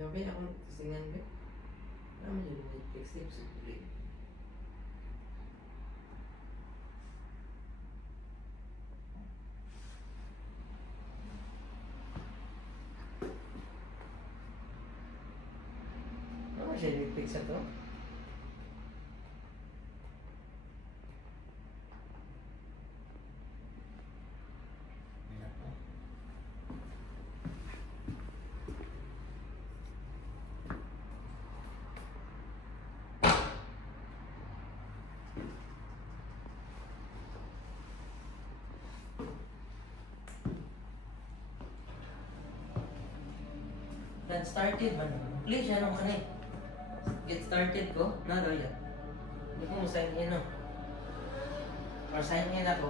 Gabi ako tisingan ba? Naman yung Netflix tips sa tuloy. Ano siya Netflix sa to? Get started ba? Please, ano ka na eh. Get started ko? Na daw yan. Hindi ko mo sign in, no? Or sign in ako.